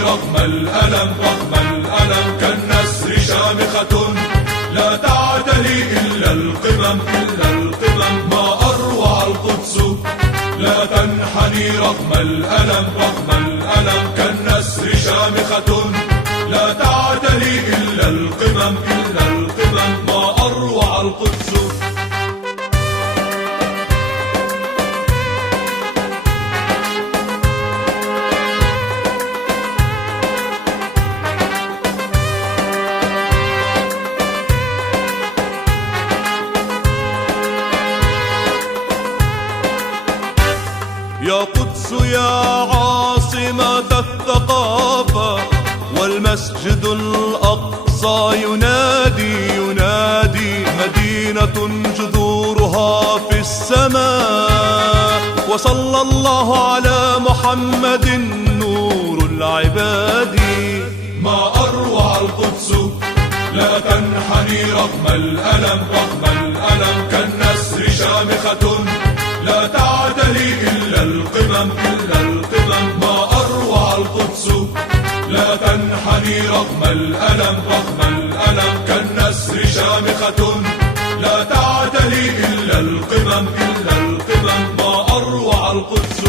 رغم الألم كالنسر شامخة لا تعتلي إلا القمم ما أروع القدس لا تنحني رغم الألم كالنسر شامخة لا تعتلي إلا القمم ما أروع القدس. يا قدس يا عاصمة الثقافة والمسجد الأقصى ينادي مدينة جذورها في السماء وصلى الله على محمد نور العباد. ما أروع القدس لا تنحني رغم الألم كالنسر شامخة لا تعتلي إلا القمم ما أروع القدس لا تنحني رغم الألم كالنسر شامخة لا تعتلي إلا القمم ما أروع القدس.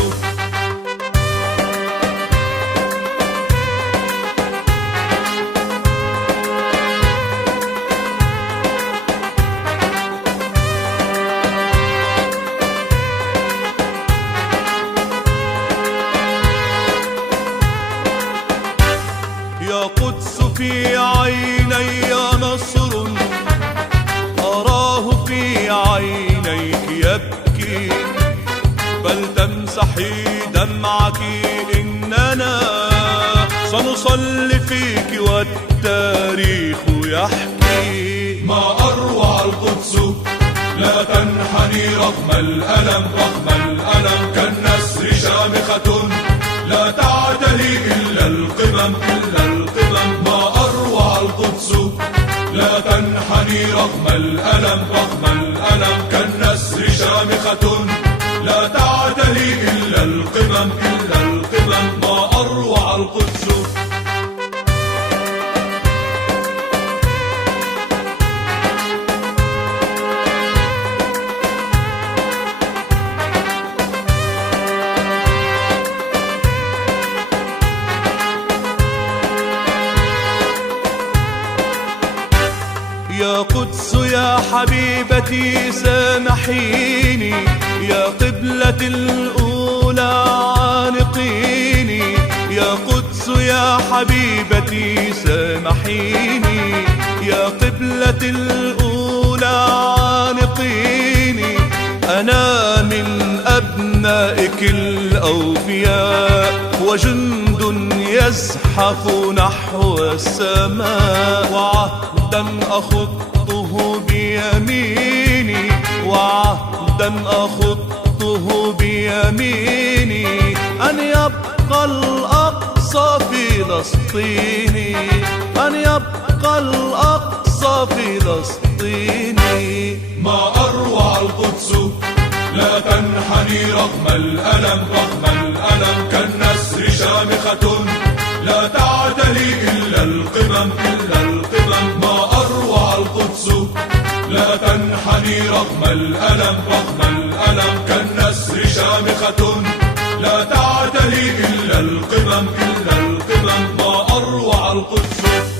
يا قدس في عيني نصر أراه في عينيك يبكي فلتمسحي دمعك إننا سنصلي فيك والتاريخ يحكي. ما أروع القدس لا تنحني رغم الألم كالنسر شامخة لا تعتلي إلا القمم ما أروع القدس لا تنحني رغم الألم كالنسر شامخة لا تعتلي إلا القمم ما أروع القدس. يا قدس يا حبيبتي سامحيني يا قبلة الأولى عانقيني يا قدس يا حبيبتي سامحيني يا قبلة الأولى عانقيني أنا من أبنائك الأوفياء وجند يزحف نحو السماء وعهدا أخطه بيميني أن يبقى الأقصى فلسطيني ما أروع القدس لا تنحني رغم الألم كالنسر شامخة لا تعتلي إلا القمم ما أروع القدس لا تنحني رغم الألم كالنسر شامخة لا تعتلي إلا القمم ما أروع القدس.